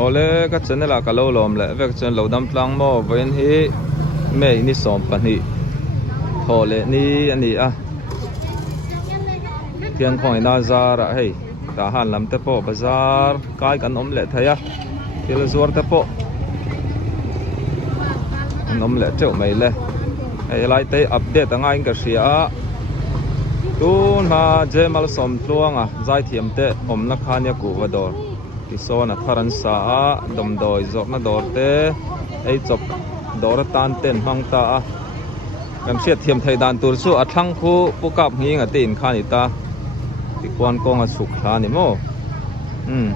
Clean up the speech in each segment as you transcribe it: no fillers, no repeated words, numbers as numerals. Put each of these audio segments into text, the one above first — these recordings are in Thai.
โอเล่ก็จะนี่แหละก็เล่าลมแหละเวกจนเราดำพลังหม้อเว้นที่แม่นี่สอมปันนี่โอเล่นี่อันนี้อ่ะเพียงของน่าจาระให้ทหารลำเตปอบาซาร์กายกันอมเละทายะที่เราสวรเตปอมเละเจ้าไม่เลยไอ้ไรเตะอัปเดตต่างๆก็เสียตูนมาเจมาลสมตวงอ่ะใจเทียมเตะอมนักขันยากูวดอร์ที่โซนทารันสาดมดอยจอกนาดอร์เตะไอ้จบดอร์ตันเต้นมังตากำเชียดเทียมไทยดานตัวสู้อัดทั้งคู่ปุกับหิงอ่ะตีนขันอิตาที่กวนกองอ่ะสุขขานิโม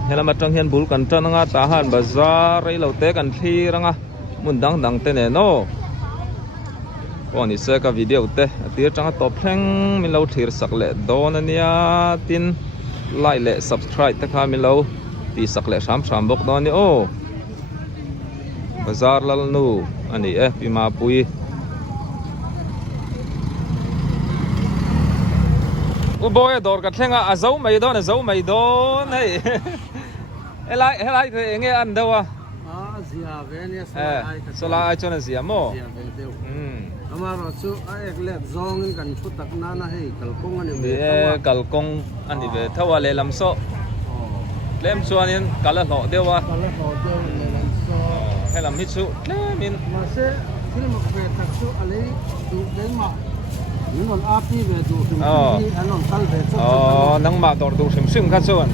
เฮลัมจังเฮียนบุลกันจันงาทหารบาซาร์ไรเราเตะกันที่รังอ่ะมุนดังเตะเนโนวันนี้เสกวิดีโอเตะที่จังตบเพลงมิลาวทีร์สักเล่โดนเนี่ยตินไลค์เล่ subscribe ตะขามิลาวตีสักเล่สามบอกโดนนี่โอบาซาร์ลัลนูอันนี้พี่มาปุยอุบอยดอร์กัดเชงอ่ะเจ้าไม่โดนเฮ้ยเฮ้ยเองอันเดียวสลายจนเสียโมอามาเราสู้ไอ้เล็กซองกันชุดตักน้านะให้กัลกงอันนี้กัลกงอันนี้เบทว่าเลลำโซ่เล่มส่วนนี้กัลละหล่อเดียววะให้ลำฮิตสุเล่มินมาเสที่เราเบตักสู้อะไรดูเด่นมานี่นนอาพีเบดูถึงที่อันนั้นตัลเบสุนังมาดอร์ดูซึมกันส่วน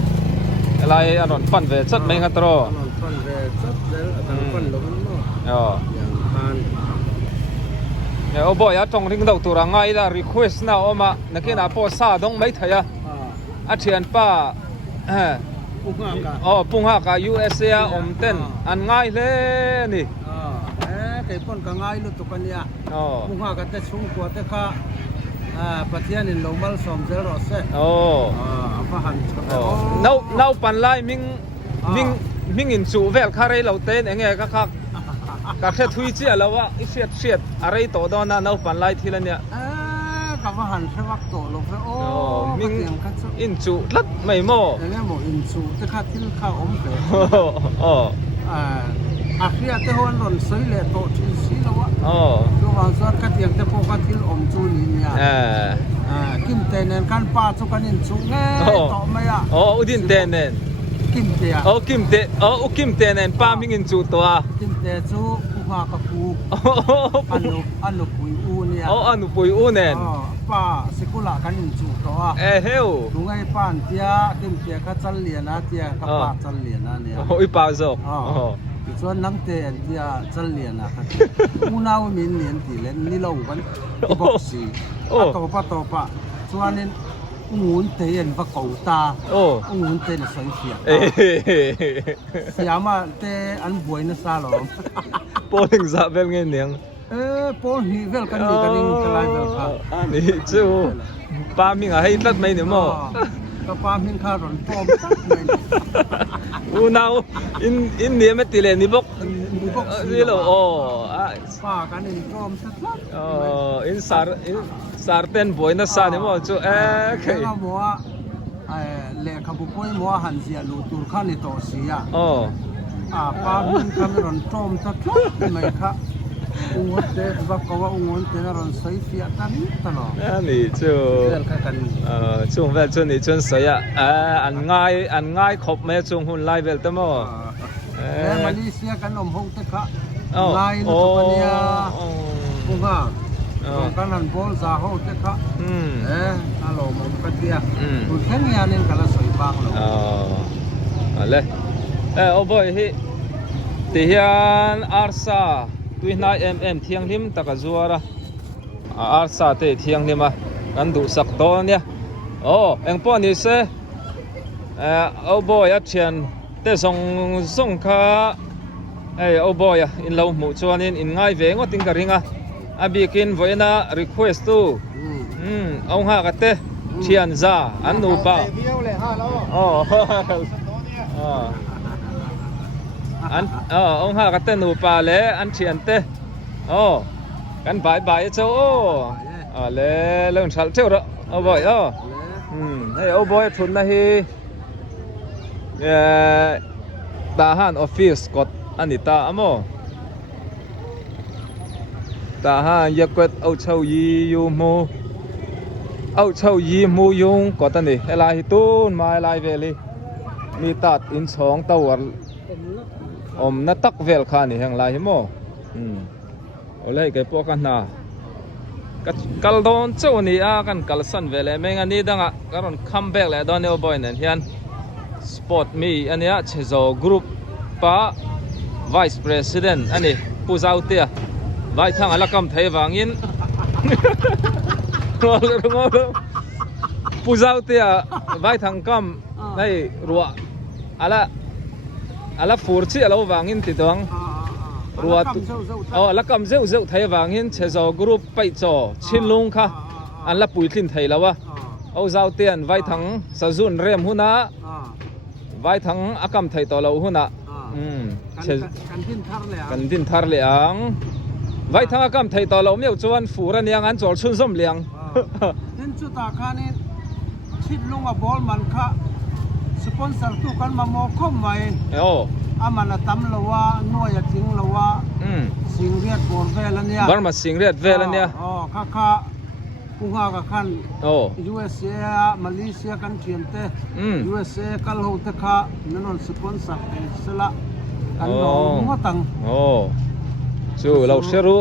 อะไรอันนั้นฟันเวชัดไม่กันตรอฟันเวชัดเดี๋ยวฟันลงอ๋อโอ้บอยจงริงดาวตัวง่ายละ request นะโอมานักเรียนพอซาดงไม่ทายอาเชียนป้าปุ่งหักUSA เต้นอันง่ายเลยนี่ไก่ปนก็ง่ายลุตุกันเนี่ยปุ่งหักแต่ชุ่มกว่าแต่ข้าปัจจัยนี่ลงมาสมเจริญเสพหันน้าปันไล่มิงอินสูเวลคาร์เราเต้นเองไงก็ก็แค่ทุยเจียแล้วว่าเสียดอะไรต่อดอนน่ะน้าปันไล่ทีละเนี่ยกับว่าหันเสวักโตลงไปโอ้มิงอินสูลัดไม่โม่อย่างเงี้ยโม่อินสูแต่ข้าที่ข้าอมเปอาเฟียแต่หัวหล่นสวยเลยโตที่สีแล้ววะตัววางซอสข้าเทียงแต่พวกข้าที่อมจูนี่เนี่ยกินเตนเนนกันป้าสุกันอินสูเงี้ยต่อไม่อ่ะอุดินเตนเนนกิมเตะกิมเตะเนี่ยป้ามิงินจูตัวกิมเตะจูผู้พากระปูอันนุปุยอูเนี่ยอันนุปุยอูเนี่ยป้าสิกุละกันอินจูตัวเฮ้ยลุงไอ้ป้านเตียกิมเตะข้าจันเหรียญนะเตียข้าป้าจันเหรียญนะเนี่ยอีป้าจบส่วนนังเตะเตียจันเหรียญนะครับอูน่าวินเหรียญตีเล่นนี่เรากันบอกสิตัวป้าส่วนนี้งูเตยนว่าเก่าตางูเตยนสวยเสียเสียมาเตอันบวยนะซาหรอโป้ลิงซาเวลเงี้ยเนี่ยโป้ลิงเวลกันนี่กันนี่จะไล่เวลค่ะนี่จูป้ามิงให้ตัดไม่เนี่ยมั้งก็ป้ามิงข้าร้อนป้อมอูน่าอินเนี่ยไม่ตีเลยนี่บอกนี่เหรอป้ากันนี่ป้อมสักพักอินสารเต้นบวยนะซาเนี่ยมั้งจูเคยมัวเล่ขับปุ้ยมัวหันเสียลูตูร์ข้านี่ต่อเสียป้ามิงข้าไม่ร้อนป้อมสักพักไม่ค่ะอุ้งเตะบักว่าอุ้งเตะร้อนใส่เสียตั้งตลอดนี่จูช่วงเวลช่วงนี้ช่วงเสียอันง่ายขบแม่ช่วงหุ่นไล่เวลตั้งมั้งมาเลเซียกันอมหงเตะค่ะไล่นู่นตัวเนี่ยอุ้งกันนั่นบอลซาโฮเตะค่ะฮัลโหลมุกเตียบุญแค่เนี้ยนี่กันละสวยบ้างเลยอะไรโอ้บอยที่ที่เฮียนอาร์ซ่าตุยนายเที่ยงหิมตะกะจัวระอาร์ซ่าเตะเที่ยงหิมอ่ะกันดูสักตัวเนี่ยเอ็งป้อนนี่เซ่โอ้บอยเชียนเตะส่งข้าโอ้บอยอินเราหมู่ชวนอินง่ายเวงว่าติงกะริงอ่ะบีกินไว้นะ request ตู้เอาหากเตะเชียนซ่าอันนูป้าอันองหากเตนูปลาเล่อันเชียนเตกันบายเจ้าเล่เรื่องชัลเจ้าละบ่อยให้บ่อยทุนนะฮี ตาหันออฟฟิศกดอันนี้ตาอโมตาหันยกดเอาเช่ายีอยู่โมเอาเช่ายีมูยุงกดอันนี้อะไรตูนมาอะไรเวลีมีตัดอินสองตัวนัตักเวลคานี่แห่งไรโมเอาเลยแกพวกกันนะกัลโดนเจ้านี่กันกัลสันเวลไม่งั้นนี่ดังการคัมแบ็กเลยตอนนี้บ่อยนั่นเฮียนสปอร์ตมีอันนี้เชโซกรุ๊ปป้า Vice President อันนี้ผู้เจ้าเตี้ยไว้ทางอะไรกำไทยวางินผู้เจ้าเตี้ยไว้ทางกำในรัวอะไรฟูร์ชีอะไรวางินติดตรงรัวแล้วกำเจ้าไทยวางินเชโซกรุ๊ปไปจ่อชินลุงค่ะอันละปุ๋ยทิ้นไทยแล้ววะเอาเจ้าเตี้ยไว้ทางสะซุนเรียมหุ่นนะไว้ทางอากำไทยต่อเราหุ่นนะกันดินทาร์เลียงไว้ทางอากำไทยต่อเราไม่เอาจวนฟูรันยังอันจอดชุนส้มเลียงนั่นจุดตาคานี่ชิดลงกับบอลมันค่ะสปอนเซอร์ตุกันมาโมคมไว้อามันตั้มละว่าหน่วยจริงละว่าสิงเรียดบอลเวลเนี่ยบ้านมาสิงเรียดเวลเนี่ยค่ะกูหากับขันUSA มาเลเซียกันเขียนเตUSA กัลโฮเตค่ะนั่นนสปอนเซอร์สละกันน้องมัวตังจู่เราเชื่อรู้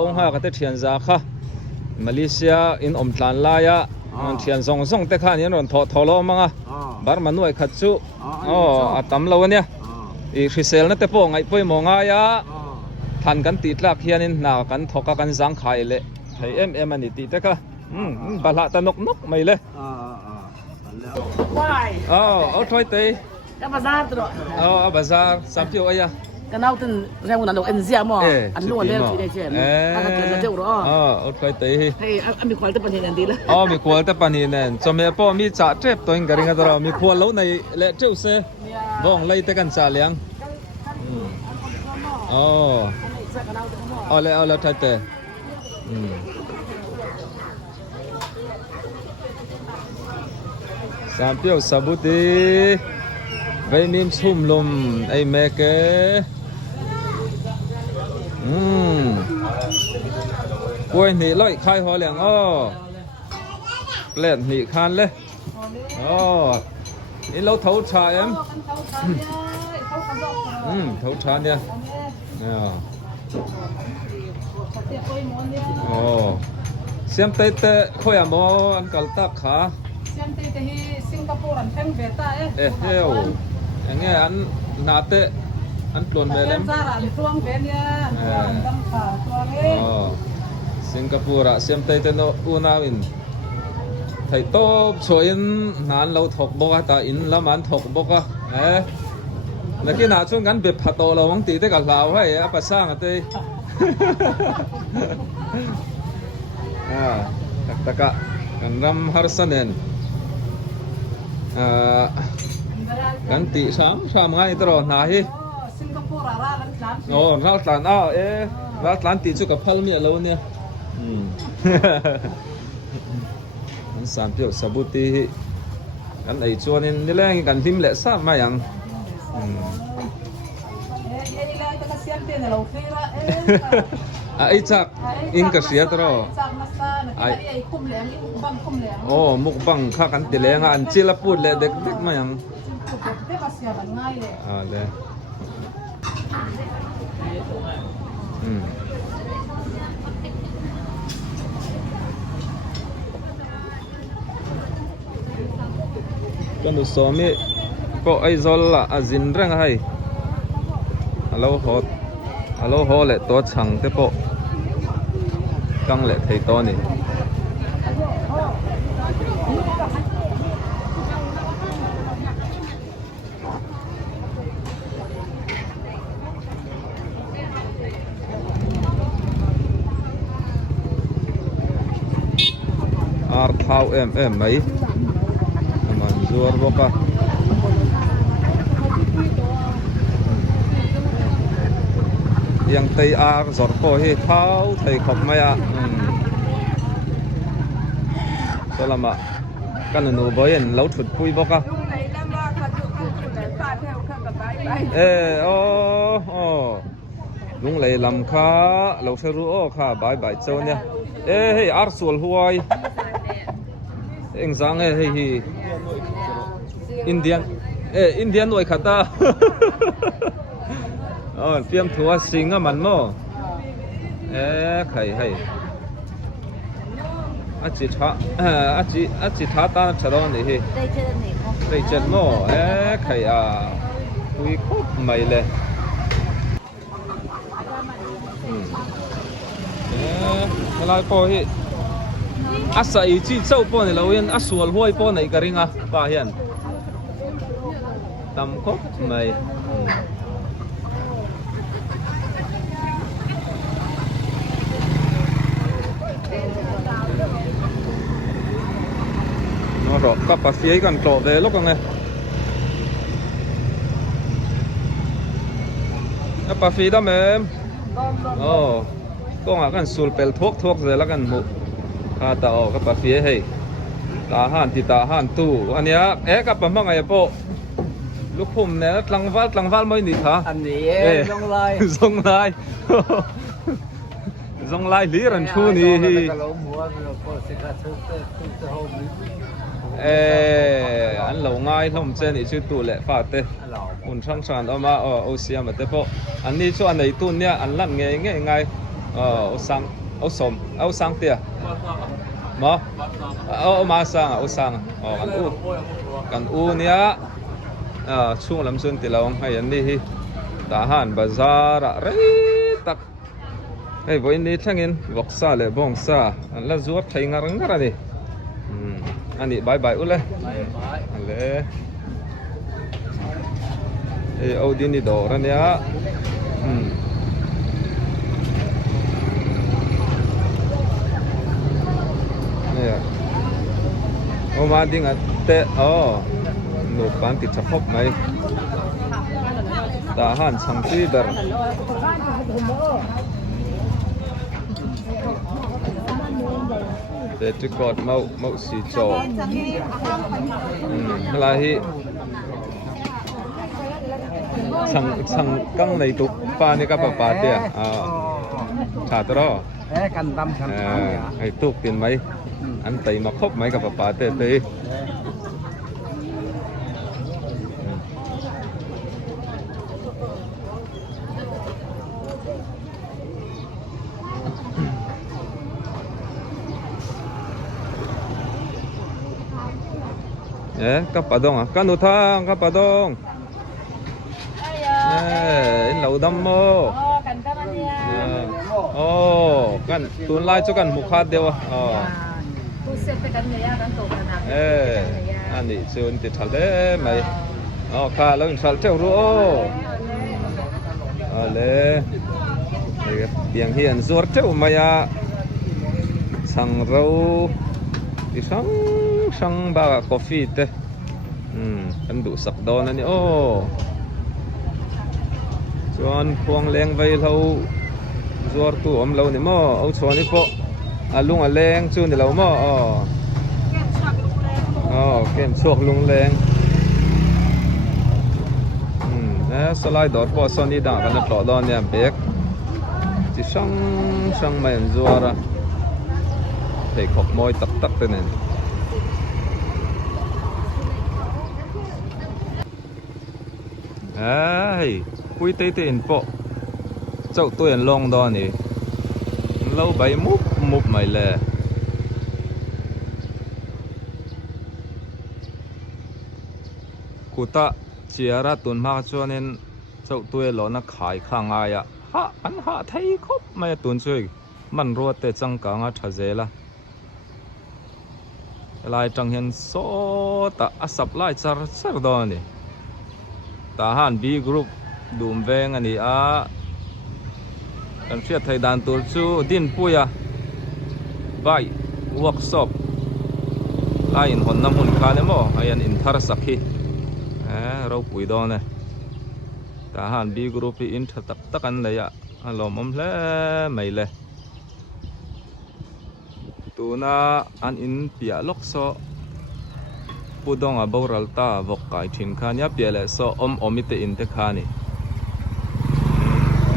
องค์หากันเทียนซาค่ะมาเลเซียอินอมทานลายะเทียนส่งแต่ข้านี่นนทอล้อมั้งบาร์มันหน่วยขัดจู่ตั้มเราเนี่ยอีคริเซลนั่นแต่พวกไงพวกมองไงทันกันติดลักเฮียนินหนากันทอกกันสังขายเลยไทยอันนี้ติดแต่ค่ะบาละตะนกไม่เลยเอาถอยเตะก็บาซาร์ตัวบาซาร์สับเจียวไอ้ยะกันเอาถึงแรงวันนั้นเอ็นเซียมั้งอันนู้นเรื่องที่ได้เช่นอันนั้นเกิดเจ้าหรอเอาถอยเตะเฮ้ยมีควอลแต่ปันนี้นั่นดีเลยมีควอลแต่ปันนี้นั่นจอมเอพ่อมีจ่าเจ็บตัวเองกันยังไงตัวเรามีควอลแล้วในเละเจ้าเซ่บ้องไล่แต่กันจ่าเลี้ยงเอาแล้วถอยเตะสามเปียวสาบุตีไว้มีมชุ่มลมไอเมเกกล้วยหนีลอยคายหัวเหลียงเปลี่ยนหนีคานเลยนี่เราเท้าชาเอ็มเท้าชาเนี่ยเสียมเตะค่อยมออันกัลตักขาเสียมเตะที่สิงคโปร์อันแพงเวต้าเฮ้ยอย่างเงี้ยอันนาเตะอันปล้นไปเลยซาราลิฟวงเวเนียตั้งขาตัวเองสิงคโปร์เสียมเตะโนอุนาวินไทยโต้ช่วยนานเราถกบกแต่อินละมันถกบกแล้วที่น่าช่วงกันเบ็ดผัดโตเราวังตีได้กับเราให้ภาษาอังกฤษตะกะกันรำฮาร์สันเองกันตีสามไงตลอดหนาฮิสิงคโปร์ร้านหลานร้านหลานร้านหลานตีจุกับพัลเมียเราเนี่ยมันสามเปียวสาบุตีกันไอชวนนี่แหละกันทิมเละซ้ำมาอย่างไอ้จักอินกับเสียตลอดมุกบังข้ากันตีแรงอันจิลพูดเลยเด็กมาอย่างเลยกันดูสามีก็ไอ้ซอลละอาจินเรื่องให้ฮัลโหลเลยตัวช่างเตปะกังเลยไทยตัวนี้อาร์ท้าวไหมมันจวดบกะยังตีอาร์สอดโคให้เท้าไทยขบไม่สลามะกันหนูบ่เห็นเราถุดปุยบกะ lung lei lam kha lo thru o kha bye bye chon ya hey arsul huai eng zang hi Indian noi khata piam thua singa man mo khai hay achi tha ta charon ni hi đây chân mo khai quy khop mày le lai po hi asa i chi chau po ni lo yen asual huai po nei ka ringa pa hian tam khop mày nó rõ các bà phía gần trọ về lúc này các bà phía đó mềm con à kan sul pel thuốc rồi là kan mu tao các bà phía hay ta han tu anh nhá các bà mang ngày po lúc hôm này lăng val mới đi hả anh đi dòng lai lý rần chu ni anh lâu ngay hôm trên thì chưa tụ lệ phạt thế un sang sàn ở mà Ocean mà thế po anh đi cho anh ấy tuần nha anh lăn nghe ngay Âu sang tiệt mà mà sang Âu sang kan u nia chung lam sun ti long hay anh đi ta han bazar re tak hey voi ni thangin voksa le bong sa an la zuat thai ngarang ngara ni ani bye bye ule ale Odin ni do ran ya ya ma ding ate no pan ti chapop mai ta han chang ti ber để tôi cột mẫu xì trò là hi sang căng này tụ pa này các bà tiệt trả tôi đó căn tâm hay tụ tiền mấy anh tay mà khóc mấy các bà tiệt tí kapadong kanu thang kapadong lâu đâm mô kan tun lai cho kan mukha dewa ani chun ti thale mai kha lo thal theo ro ale biang hian zur theo maya sang rau ti sang ba coffee te kan du sak don ani chuan khuang leng vei lo zuar tu om lo ni mo chuan ni po alung aleng chu ni lo mo kem chuak lung leng salai dor po son ni da kan tlo don ni bek chi sang mai zuara thei khop moi tak te nen quy tê tiền bộ chậu tuyển long đó nè lâu bấy múp mày lè cụ ta chia ra tuần ma cho nên chậu tuyển lo nó khai khang ai à anh thấy khóc mày tuần chơi mình ruột để chẳng cả ngã thà dễ là lại chẳng hiện số ta sập lại char đó nè ta han B group đùm veng anh kan phiat thầy đàn tur chu din puya vai workshop lain hon nam hun kha le mo ayan in thar sakhi ro pui do ne ta han B group in tak takan le ya alom om hle mai le tuna an in pia lok so pudong a boral ta vok kai thin khan ya piale so omite in te khani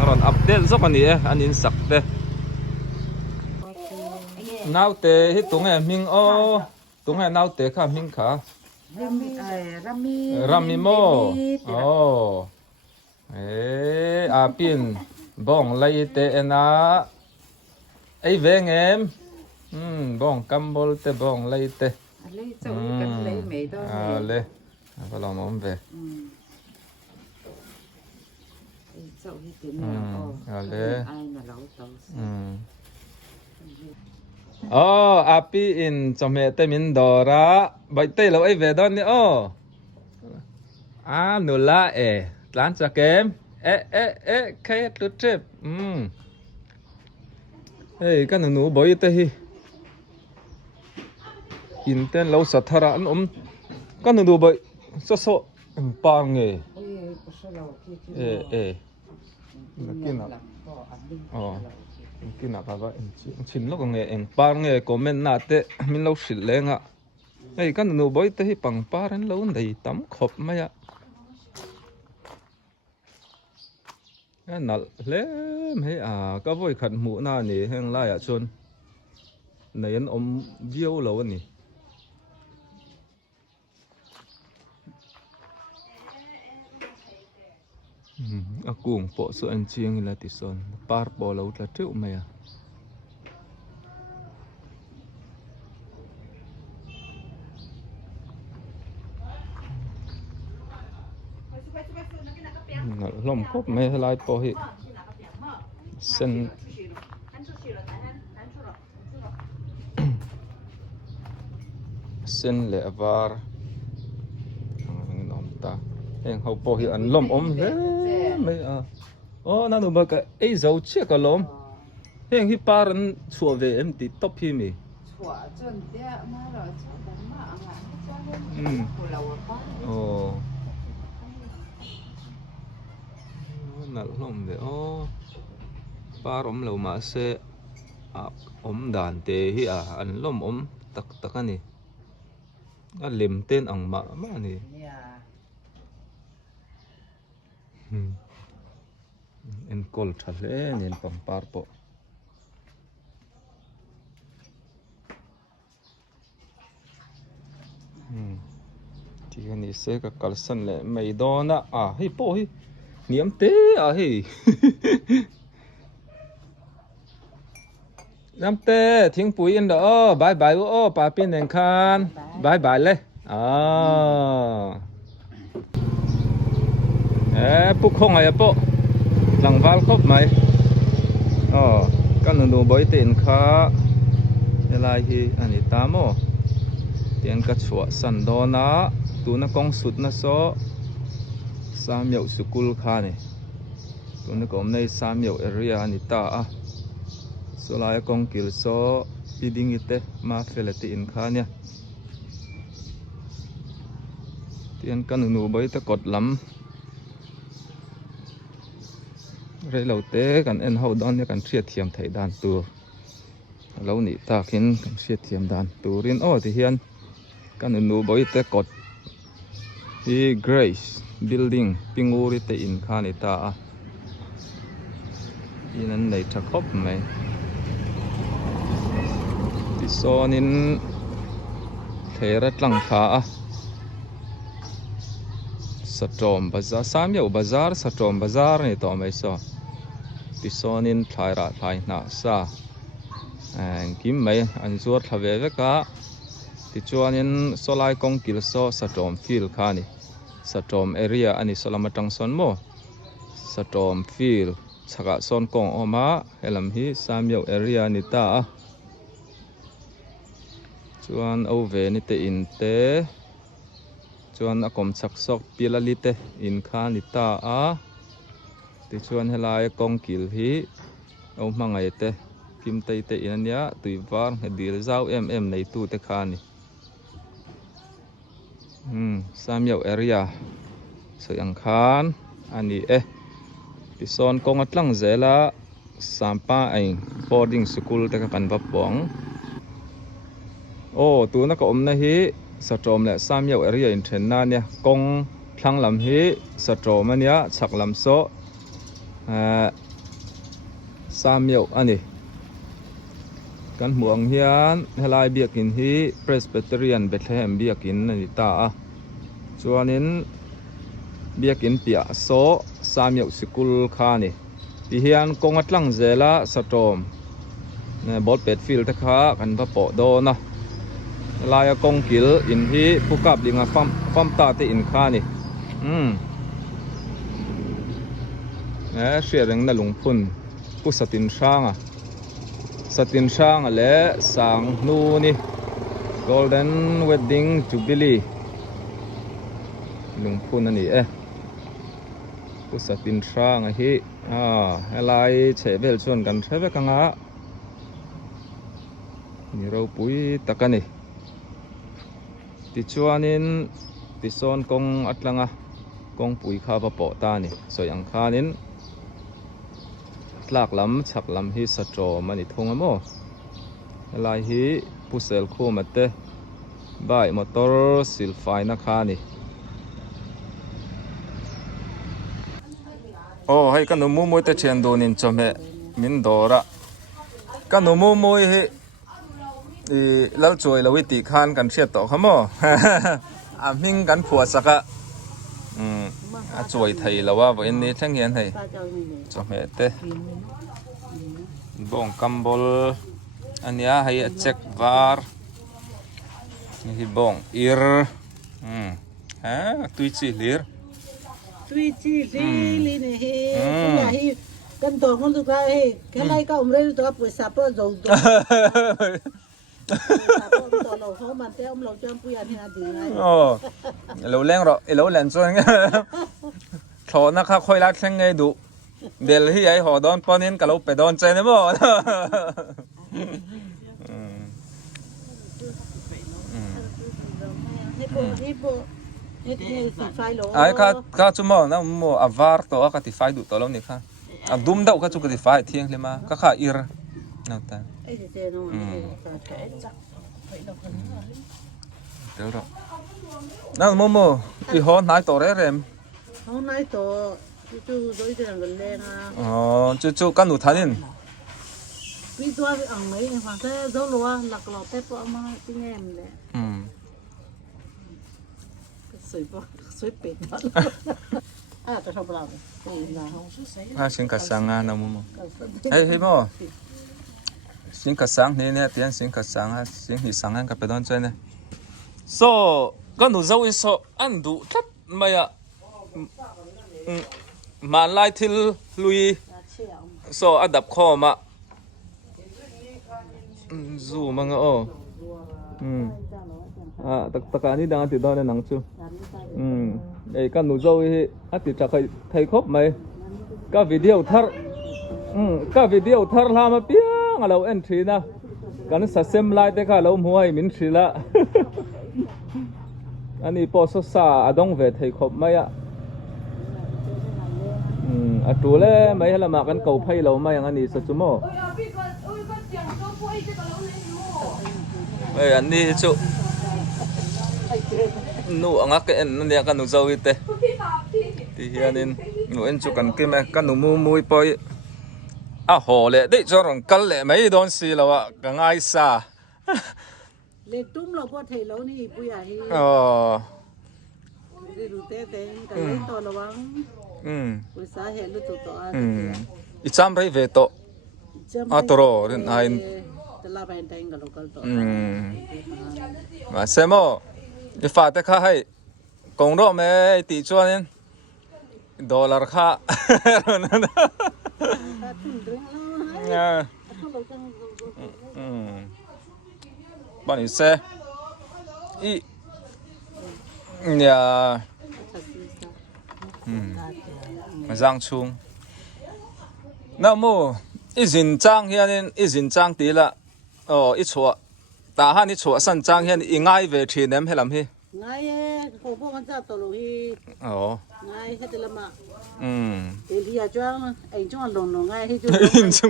ron update zo kani e an in sak te nau te hi tunge ming o tunge nau te kha ming kha rami mo oh apin bong lai te ena ai veng em bong kambol te bong lai te le có lòng ốm về api in cho mẹ tay mình đỏ ra bảy tay lâu ấy về đó nữa nụ la lán cho kem cái lúa chép cái nụ bồi tay hi in tên lâu sát thara anh cái nụ bồi so pa nghề kina kina ka ba chin lo nge eng par nge comment na te min lo shil lenga kan nu boy te hi pang par an lo nei tam khop ma ya nal lem he ka voi khat mu na ni heng la ya chon nei an om view lo ni akung po so an chiang la ti son par po lo tla treu mai lom khop mai lai po hi sen sen le avar nom ta heng hau po hi an lom om le mấy nanu ba cái ấy dấu chiếc cái lom heng hi paran chua về em tí top hi mi nal lom về par om lo ma se om dan te hi an lom om tak ani lim tên ang ma ni en kol thale nen pang par po thì cái này sẽ cái kalsan le mai do na hi po hi niệm te hi nam te thing pui in đó bye bye pa pin en khan bye bye le puk không ai po lăng val khop mai kan nu boy ten kha elai hi ani tamo tiang ka chua san do na tu na kong sut na so sam yau school kha ni tu na kom nei sam yau area ani ta so lai kong kil so piding ite ma felati in kha nya tiang kan nu boy ta kot lam rồi lâu té cần en hậu đón cần siết thiềm thầy đàn tù lâu nị ta khiến cần siết thiềm đàn tù riêng thì hiền cần nụ bối té cột hi Grace building pinguri te in kha nị ta in này chắc khóc mày thì so nên thế rất lăng khá Satrom Bazaar Samyau Bazaar Satrom Bazaar ni to mai so ti sonin thlai ra thlai na sa kim mai an zuar thave ve ka ti chuanin solai kong kil so Satrom field kha ni Satrom area ani solamatang son mo Satrom field chaka son kong oma helam hi Samyau area ni ta chuan ove ni te in te chuan akom chak sok pilalite in kha ni ta ti chuan helai kong kil hi mangai te kim tei te in ania tuiwar hedil zau em nei tu te kha ni Samyau area sayang khan ani ti son kong atlang zela sampa ai boarding school te ka kan va pong tu na ka om na hi สะโจมและ3ยกเรียนเทรนนาเนี่ยกงทั้งลำฮีสะโจมอันเนี้ยฉักลำโซ3ยกอันนี้กันห่วงเฮียนเฮลายเบียกินฮีเพรสเบเตเรียนเบธเลเฮมเบียกินอันนี้ตาส่วนนี้เบียกินเปียโซ3ยกสกุลคานี่ที่เฮียนกงอัดลังเจละสะโจมเนี่ยบอลเป็ดฟิลต์ค่ะกันพระโปโดนะลายกงกิลอินที่ผู้กับลิงาฟัมตาที่อินคานี่เสียงนั่นหลวงพุ่นผู้สตินช่างสตินช่างและสังนูนี่ Golden Wedding Jubilee หลวงพุ่นนั่นนี่ผู้สตินช่างฮีอะไรเฉเบลชวนกันใช่ไหมกันนี่เราปุ้ยตะกันนี่ติดชวนินติดโซนกงอัดลังกงปุ้ยข้าวปอตานี่สวยอังคานินหลากล้ำฉักล้ำฮิสโตรมันนี่ทงอโมอะไรฮิผู้เซลคู่มาเตะใบมอเตอร์ซิลไฟนักคานี่โอ้ให้กันหนูมูมวยเตะเชียนโดนินจอมเมินโดระกันหนูมูมวยฮิแล้วช่วยเราวิธีคานกันเชียดต่อขโมมิงกันผัวสักช่วยไทยแล้วว่าวันนี้ทั้งเห็นให้จอมเตะบ่งกัมบอลอันนี้ให้เช็ควาร์นี่บ่งอิร์ตุยจิลิร์ลีนี่เฮ้ยใหญ่กันตัวคนตัวใครเฮ้แค่ไรก็ไม่รู้ตัวปุ๋ยสับปะรดตัวสับปะรดตัวเราเขามันเต้มเราจำปุ๋ยอันนี้นะดีไงโอ้เราเล่นเราเราเล่นส่วนงี้โถนะครับค่อยรักเช่นไงดูเดี๋ยวที่ไอ้หัวโดนปนินกับเราไปโดนใจนะบ่ไอ้ข้าจุ่มนะมัวอวาร์ตัวก็ติดไฟดูตัวเราเนี่ยค่ะดุมเดาก็จุกติดไฟเที่ยงเลยมาก็ข้าอิร์นั่นแต่เดี๋ยวเรานั่นมัวอีหัวนายตัวเร่มหัวนายตัวจู่ๆโดยจะนั่งกันเลยนะอ๋อจู่ๆกันหนูทันินพี่ตัวอ่างไหนฝั่งเธอเจ้าลัวหลักหลอกแต่ปอมาที่แง่มเลยสวยปะสวยเป็ดจะชอบเราสิงกัสังนะมุมเฮ้ยโมสิงกัสังเนี่ยเตียนสิงกัสังสิงหิสังกับไปโดนใจเนี่ยโซ่ก็หนูจะวิโซอันดูทัดไม่อะมาไล่ทิลลุยโซ่อัดับข้อมาซูมังโอตะการนี่ดังติดดอนในหนังชูไอ้กันหนูโจ้ที่ติดจากไทยครบไหมก็วิดีโอทัร์ก็วิดีโอทัร์ลามาเปียงเราเอ็นทรีนะกันสัตว์เซมไลท์แต่ก็เราหัวไอ้มินทรีละอันนี้พอสซาอดงเวทไทยครบไหมตัวเล่ไม่ให้ละมากันเก่าไพ่เราไม่อย่างนี้สักชั่วโมงอันนี้จุนูangak ke en ne kan nu zawi te ti hianin nu en chu kan ke me kan nu mu poi a ho le de chorong kal le mai don si lawa ka ngai sa le tum lo po thei lo ni pu ya hi ri ru te ka le to lo wang pu sa he lu to I cham rai ve to a toro rin ain te la ba en teng ka lokal to ma semoอีฟ้าแต่ข้าให้กงโรแม่ตีจวนดอลลาร์ค่าบ้านนี้เซ่เนี่ยมาจ้างชุงน้ามูอีสินจ้างเฮียนี่อีสินจ้างตีละอีชัวตาฮันนี่ชัวสันจ้างเฮียนี่ง่ายเวทีเนมให้ลำฮีง่ายพวกมันจะตลกฮีง่ายให้แต่ละมาเดี๋ยวที่จ้างไอ้จ้างหล่นง่ายให้จ้างจ้าง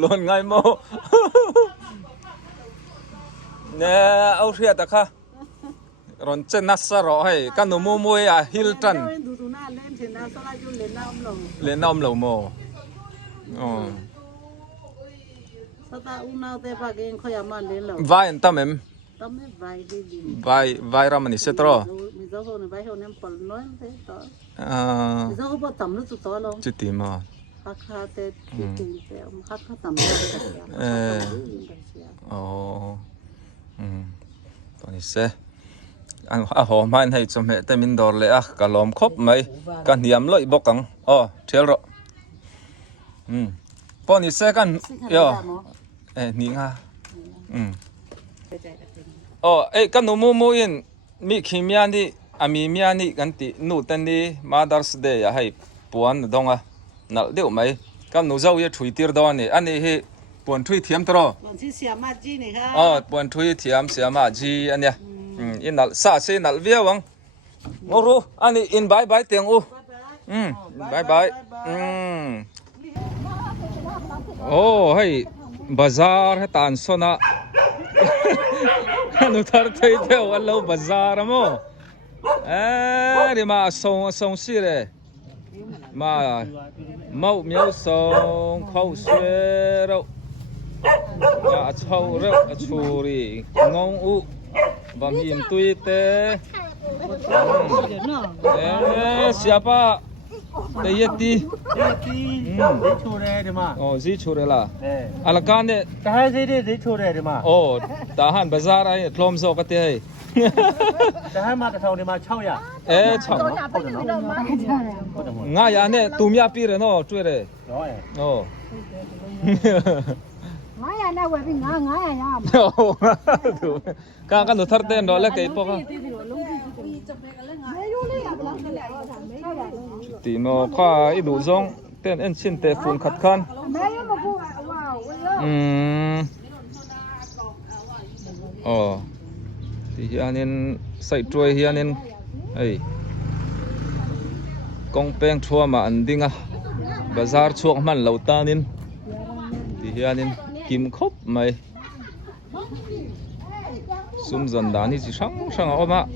หล่นง่ายมั้งเนี่ยเอาเสียแต่ค่ะ ron chen nasa ro hay kan no mu mu à Hilton du na lên thì na sau lại cho lên na ông lồng lên nom lo mo sau ta nào te ba cái khơi mà lên lồng vai tâm em tâm ấy vài đi đi vai ra mình sẽ tro mình giáo hồ này vài hồ nem pal nói thế đó à mình giáo hồ bắt tầm nó tụt to luôn chút tí mà khát khát te tìm te ông khát tầm nó ồ tao này sẽ anh họ mai này cho mẹ tay mình đòi lẽ cả lom khóc mấy cả niệm lợi bốc cẳng chéo rồi bọn này sẽ cần yo nị ha ấy cái nó mua yên mi khi mian đi mi mian đi cái tí nụ tên đi Mother's Day à hay buồn đông à nãy điều mấy cái nó giàu ye chui tiệt đó này anh ấy he buồn chui thiam tro buồn chui xiêm ma chi này ha buồn chui thiam xiêm ma chi anh ấy in nãy sa se nãy vía vắng ngô ru anh ấy in bye bye tiếng u bye bye hay bazaar hay tan sona nu thar thấy theo anh lâu bazaar mo đi mà song si re mà mẫu miêu song khâu xuê đâu ya chau rau churi ngong u bam him tui te siapa te yeti chore de ma zi chore la alakan de ta de chore de ma tahan bazar ai tlom zo ka te hai ta ma ta thau de ma chau ya chau nga ya ne tumya pi re no chue re ngã ya na we ngã ngã ya ka no thar ten ro le kai po ka ti mo kha i du zong ten en chin te phun khat khan thì hianin sai trôi hianin ấy công peng chua mà an dinga bazar chuak man lo tanin thì hianin kim khop mai sum zan dani chi sang sang oma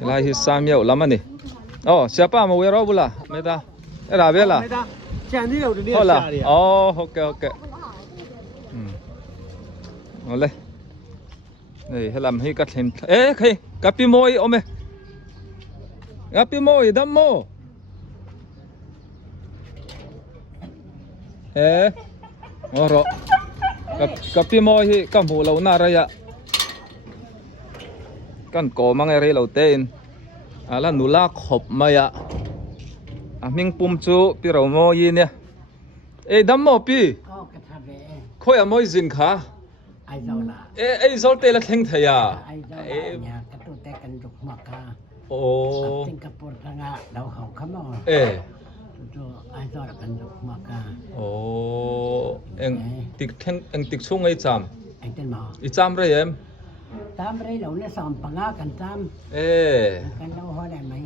lai hi samyau lamani siapa mau wero bula meta era bela chán đi đâu được đi hola ok oleh này hay làm hay cắt hình khay kapi moi ome kapi moi đam mo oro kapi moi hi kam hu lo na ra ya kan ko mang ai lo ten ala nula khop maya ming pum chu pi ro mo yi ne đam mo pi khoi moi zin kha ai dâu là ai dâu tê là theng thầy à ai dâu là nhà cái tụi tê cần dục mặc à Singapore thằng à đầu hậu khăm rồi tụi ai dâu là cần dục mặc à anh tikchung ai chăm anh tên mò ít chăm rồi em tam rồi lâu nay sòng bằng á cần chăm cần đâu hoa đẹp mày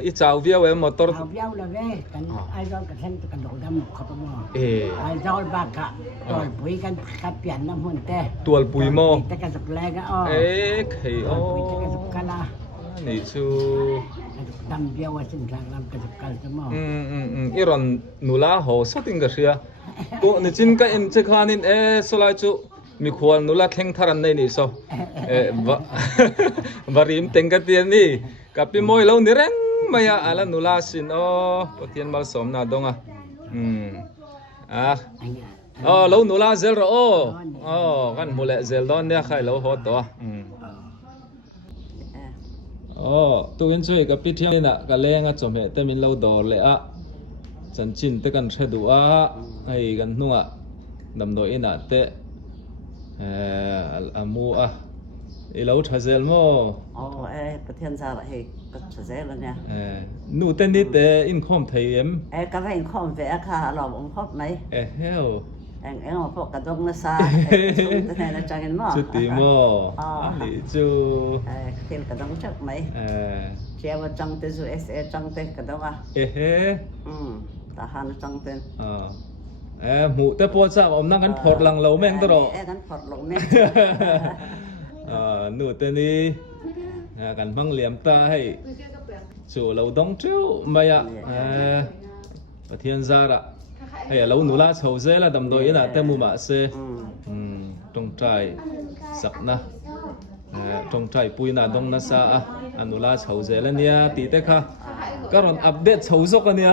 ít chào viêu em motor chào viêu là về cần ai dâu cần xem cần đầu đâm không mò ai dâu ba cả rồi bùi cần cắt biển năm hôm tê tuột bùi mò tê cần dục leg á khi tê cần dục cala này chú đâm viêu ở trên làng làm cần dục cal cho mò iron nula ho sốt tiếng cái gì cô này chính cái em chơi khanin số lại chú mi khuan nula theng tharan nei ni so varim tengka tian ni kapi moi lo ni reng maya ala nula sin pathian mal som na donga lo nula zel ro kan mule zel don ne khai lo hot to tu in choi kapi thiam na ka lenga chome te min lo dor le a chan chin te kan thredu a ai kan hnunga damdo ina te amu lâu thời gian mo bữa thiên sao lại có thời gian luôn nha nụ tên đi để in com thấy em cái này không vẽ cả lò bóng khóc mấy heo em mà phụ cả đông nó xa cái này nó chẳng mò chút tí mo lý chú khi cả đông chắc mấy treo vào trong tên rồi sẽ trong tên cả đông à ta han trong tên หมูแต่ปวดจ้าอมนั่งกันพอดหลังเราแม่งตลอด กันพอดลงแม่ หนูเตนี้กันพังเหลี่ยมตาให้สู่เราต้องเจ้าไม่อะประเทศซาระให้เราหนูลาเฉาเซ่ละดำโดยน่ะแต่มูมาเซ่ตรงใจสักนะตรงใจปุยน่ะตรงนั้นซะอนุลาเฉาเซ่แล้วเนี่ยตีเตค่ะก็รอนอัปเดตเฉาซกกันเนี่ย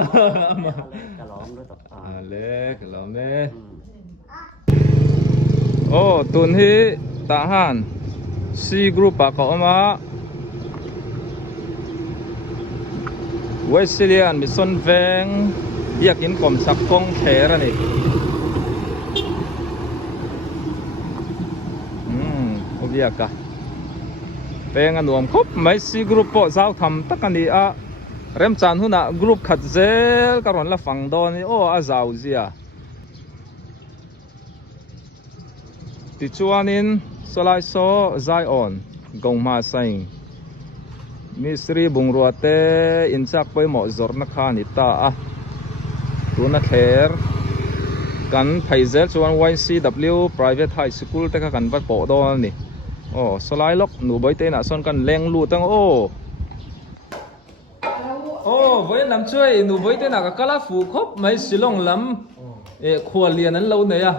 เล็กเราเนี่ยโอ้ตุนที่ทหารซีกรุ๊ปปากออกมาเวสเลียนมิซอนเวงอยากกินกลมสักกงเทระนี่อุบิยากะเป็นอันรวมครบไม่ซีกรุ๊ปปอเจ้าทำตักกันดีอะเริ่มจานหุ่นอะกรุ๊ปขัดเซลกระรอนละฝั่งโดนโอ้อาเจ้าเสียติดชวนินสไลโซไซออนกงมาไซมิสรีบุงรัวเตอินจักไปหมอจอร์นักขานิตาตัวนักเขรกันไพเซลชวน YCW Private High School แต่กันวัดโปดอนนี่โอ้สไลล็อกหนูใบเตน่ะส่วนกันแรงลู่ตั้งโอ้ไว้นำช่วยหนูใบเตน่ะก็กะลาฟูครบไม่สิลงลำขวดเรียนนั้นเราเนี่ย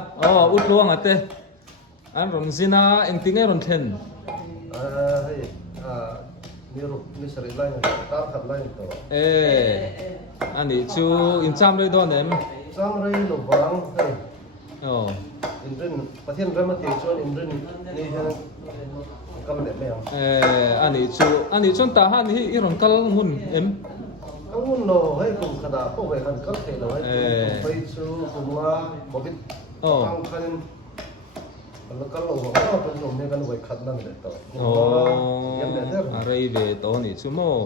อุดรวงอ่ะเตอันรอนซินาเอ็งติ้งไอ้รอนเทนนี่รูปนี่สริไลน์ตาขัดไลน์ตัวอันนี้ชูอินจามเลยตัวเนี่ยจามเลยหนูบางเฮ้ยอินรินประเทศเรมาติชวนอินรินนี่ฮะกำเนิดไม่เอาอันนี้ชนตาฮันนี่อีรอนกัลงุนกัลงุนโน่ให้กลุ่มขนาดพวกเวกันกัลเทเลยไปชูกลุ่มว่าบอกิดบางคันแล้วก็เราบอกว่าเป็นผมเนี่ยกันไว้ขัดนั่นเลยต่ออะไรเบตนี่ชั่วโมง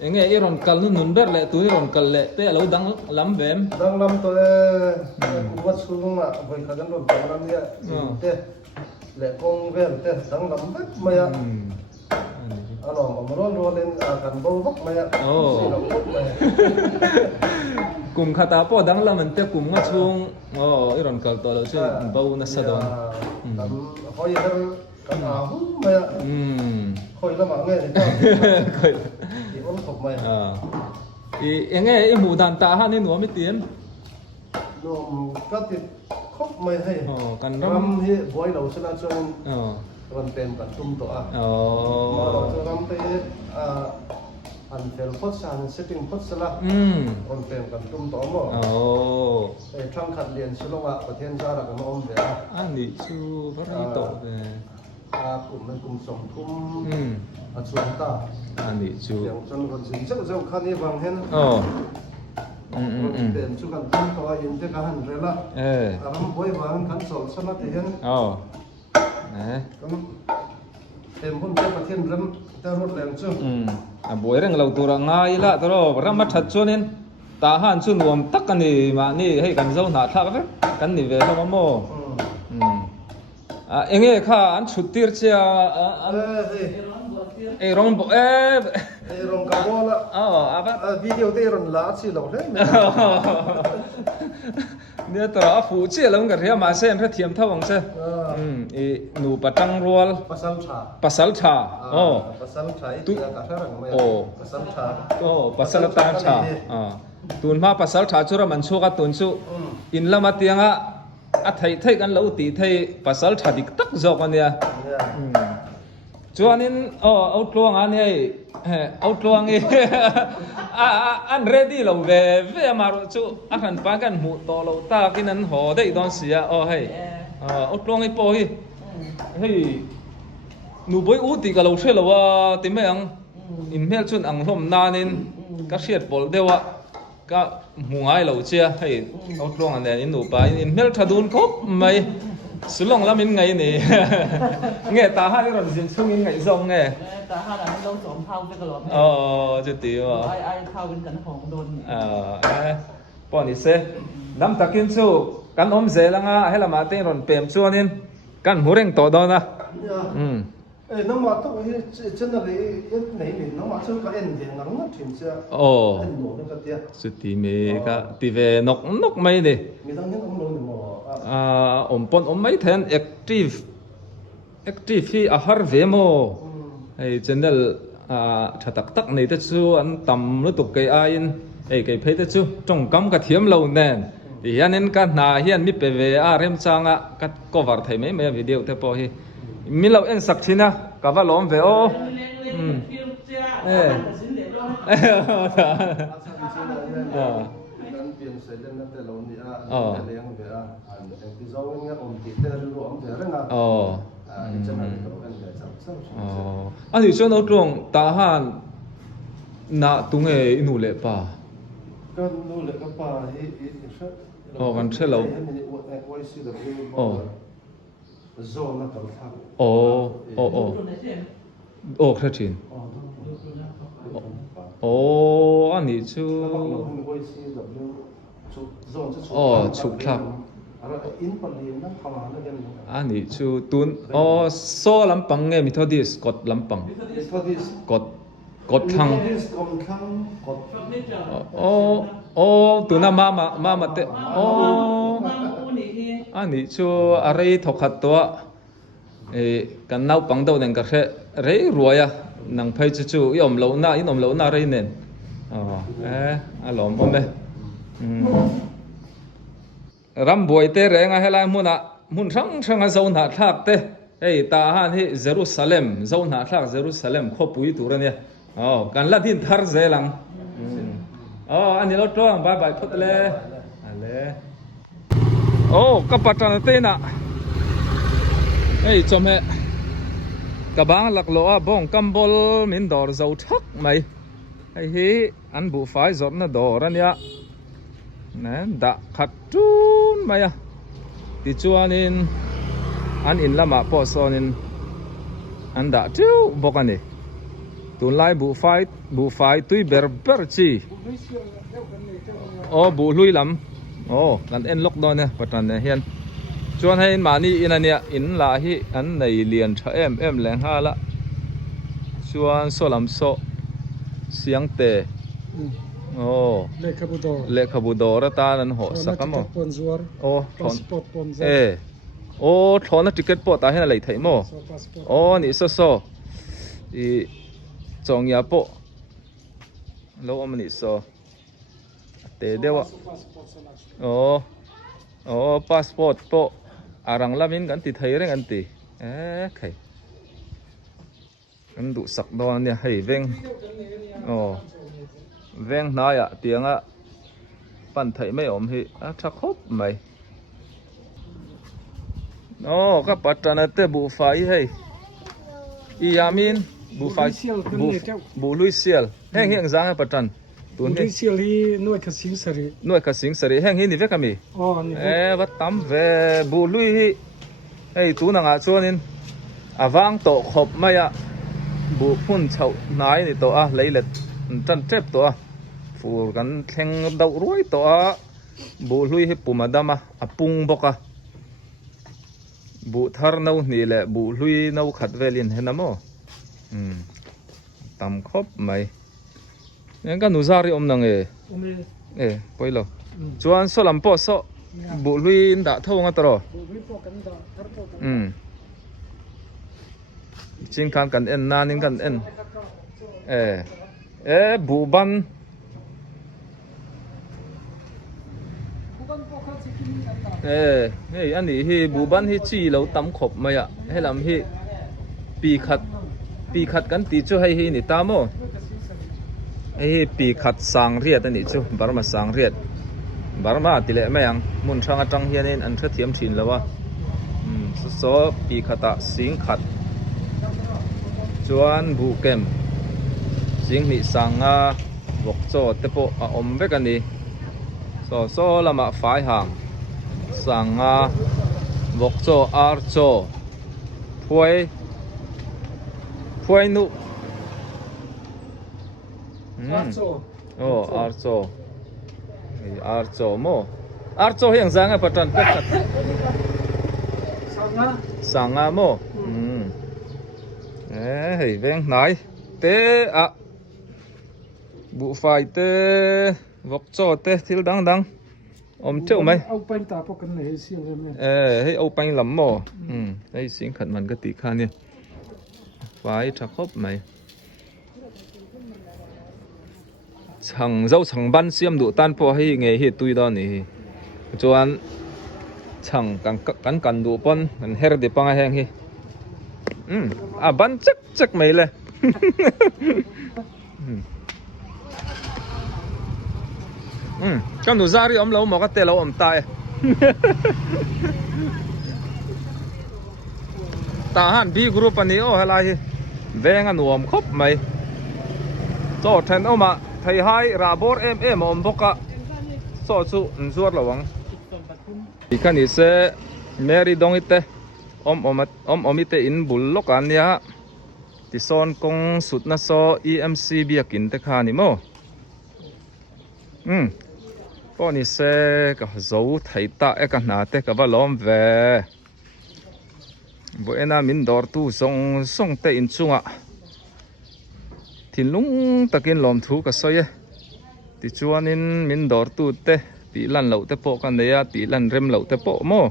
เอ็งไอ้รอนกัลนุ่นเบิร์เลยตัวรอนกัลเละแต่เราดังลำเบมดังลำตัวกูว่าสู้ลงอ่ะไว้ขัดกันรอนกัลนั่นเนี่ยแต่เละกงเวลแต่ดังลำแบบไม่อ่ะอันนั้นมันร้อนเล่นกันบ่บักไม่อ่ะกลุ่มคาตาปอดังละมันแต่กลุ่มงาช่วงอีรอนกัลตัวเราชื่อบ่าวนัสดอนคอยแล้วกันไม่อ่ะคอยละหมาเงี้ยที่มันตกไม่ยังไงไอ้หมูดันตาฮันนี่หนูไม่เตรียมหนูก็ติดคบไม่ให้กันรำที่บ่อยเราชนะจนรันเป็นกันตุ้มตัวมาเราจะรำไปอันเฟลพัดสันเซตติ้งพัดสละรันเป็นกันตุ้มตัวมั้งไอ้ช่างขัดเรียนชิลวะประเทศจาระกันมาอมเดียอันนี้ชูบริโตเลยกลุ่มเป็นกลุ่มสมทุ่มชวนตาอันนี้ชูอย่างจนคนสิงเจ้าเจ้าคันนี้วางเห็นเป็นชุกันตุ้มตัวยินเจ้ากันเรล่ะอารมณ์บ่อยวางขันสอนสนับเห็นเต็มพุ่นเจ้าประเทศเริ่มจะรถแรงจู่บ่อยเรื่องเราตัวง่ายละตัวเรามาชัดชวนตาหันชุนรวมตักกันนี่มานี่ให้กันเจ้าหน้าทักกันนี่เวทมาโมเอ็งข้าอันชุดตีร์เชียรอนบอกรอนกับว่าละวิดีโอที่รอนลาสิเราเลยเนี่ยตัวฟูเชี่ยแล้วมันก็เรียกมาเส้นเพื่อเทียมเท่าวังเส้นหนูปัจังรัวปัสสัลชาปัสสัลชาตุ๊กตาชาลังไม่ปัสสัลชาปัสสัลตาชาตุนมาปัสสัลชาชุระมันชัวกับตุนชูอินละมาเตียงไทยกันเราตีไทยปัสสัลชาดิกตักจอกกันเนี่ยจวนนี้เอาตรวงอันนี้เอาตรวงนี้อันเรดี้เราเวมารู้จูอันนั้นปากันหมูโตเราตากินนั้นห่อได้ตอนเสียให้เอาตรวงให้ปอยให้หนูไปอุติกับเราเชื่อเราว่าติแม่งอินเมลชวนอังลมนานินก็เชียดบอลเดียวก็หัวไอ้เราเชียให้เอาตรวงอันนี้หนูไปอินเมลถ้าดูนครบไม่สุดลงแล้วมินไงนี่เงี้ยตาห้าที่เราเรียนช่วงนี้ไงทรงเงี้ยตาห้าเราไม่ต้องสวมเท้าไปตลอดจะตีว่ะไอ้เท้าเป็นกันของโดนป้อนนี่เสน้ำตะกินสู้กันอมเสลังให้ละมาเต้นรอนเปี่ยมชัวนินกันหูเร่งต่อดอนนะ nó mà tôi chân là lấy này mình nó mà chơi cái em thì nó chuyển ra ồ em nổ nó cái tiền sự tì mê cả tì về nọc nọc mấy đi mình đang những ông nổ mà om mấy thèn active hi a har ve mo ai channel thatak tak nei te chu an tam lu tuk ke a in ei ke phei te chu trong kam ka thiam lo nen hianin ka na hian mi pe ve a rem changa ka cover thei mai mai video te po hi mi lo en sak thina ka va lom ve o tiền sẽ lên nó tới lâu nữa để lên về thì do cái ông thì tên là ông thì rất là chân là nó vẫn để sắp thì cho nó trong ta han na tung ấy nụ lệ pa cái nụ lệ cái pa thì gần chơi lâu do nó cầm thang khai trình anh ấy chú chụp thắc anh ấy chú tuôn so làm bằng nghe Methodist cột làm bằng cột thang tuôn na mama te anh ấy chú aray thọc hạt toa cái nào bằng đâu nên cái rễ ruồi à nang phai chu yom lo na rei nen alom ome ram boi te renga helai mun rang a zon ha thak te ei ta han hi Jerusalem zon ha thak Jerusalem khopui turania kan la din thar zelang ani lo tong bye bye phut le ale kapatan te na ei chome cả bang lạc lộ bong cambol min đỏ dầu thắc mày hay hi ăn bù phái giọt nó đỏ ra nhá nè đã khát chun mày à thì chuan in ăn in lama po so in ăn đã chiu bốc anh tuần lai bù phái tuy ber chi bù lui lắm gần en lốc đó nè bắt đầu nè hiền chuan hay mani in ania in la hi an nei lian tha em leng ha la chuan so lam so siang te le khabudo ra ta nan ho sakamo thon na ticket po ta hen lei thei mo ni so i chong ya po lo am ni so te dewa passport po arang lamin kan ti thei reng an ti khai an du sak do ania hei veng na ya tianga pan thei mai om hi tha khop mai ka patana te bu fai hei yamin bu fai bu lui sial heng heng zang patan tun hi sial hi noi ka sing sari heng hi ni ve kami wat tam ve bu lui hi hei tu na nga chuanin awang to khop maya bu phun chau nai ni to leilet tan trep to fur kan thleng dau ruai to bu lui hi pumadama apung boka bu thar nau ni le bu lui nau khat velin henamo tam khop mai nên cái nuzari nang quay lo chuan so lam po so bu lui đã thâu nga tro chin kan kan en na ning kan en bu ban hey anh hi bu ban hi chi lo tam khop maya hay làm hi pi khat kan ti chu hay hi ni ta mo pi khat sang riat ani chu barma sang riat barma tile mayang mun thanga tang hianin an tha thiam thin lawa so pi khata sing khat chuan bu kem sing mi sanga wok cho tepo om vek ani so lama fai hang sanga wok cho ar cho phoi nu archo mo archo hiang zanga patan sanga mo hei veng nai te a bu fai te vok cho te thil dang dang om cheu mai au pen ta po kan nei siang le me hei au pain lam mo hei sing khat man ka ti kha ni fai tha khop mai chang dâu chang ban siam du tan po hei nge hi tui da ni chuan chang kan du pon kan her di panga heng hi à ban chắc chắc mấy le con đồ ra đi ông lâu mà cái tê lâu ông tai ta han bi group anh ô hay là gì về ngan nuông khóc mày cho thằng ông mà thầy hai ra bor em ông bốc à so chu nzuar lawang thì cái này sẽ Mary dong ite om ite in bullok an ya ti son kong sut na so EMC biakin te kha ni mo po ni se ka zo thai ta e ka na te ka va lom ve bo ena min dor tu song te in chunga thin lung takin lom thu ka soye ti chuanin min dor tu te ti lan lo te po kan ya ti lan rem lo te po mo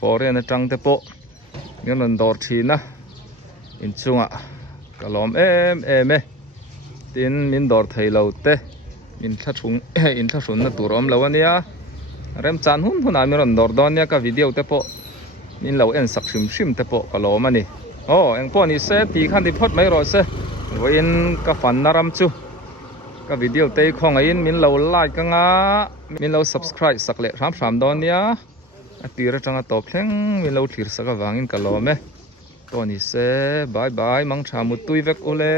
fore na trăng te po ngon dor thina in chunga kalom em tin min dor thei lo te in tha thun na turom lo ania rem chan hun a mi ron dor don ya ka video te po min lo en sak shim te po kalom ani eng po ni se ti khan di phot mai ro se voin ka fan naram chu ka video te khong in min lo like ka nga min lo subscribe sak le ram don ya atira tanga top thleng min lo thlir saka wangin kalome to ni se bye bye mang tha mu tui vek ule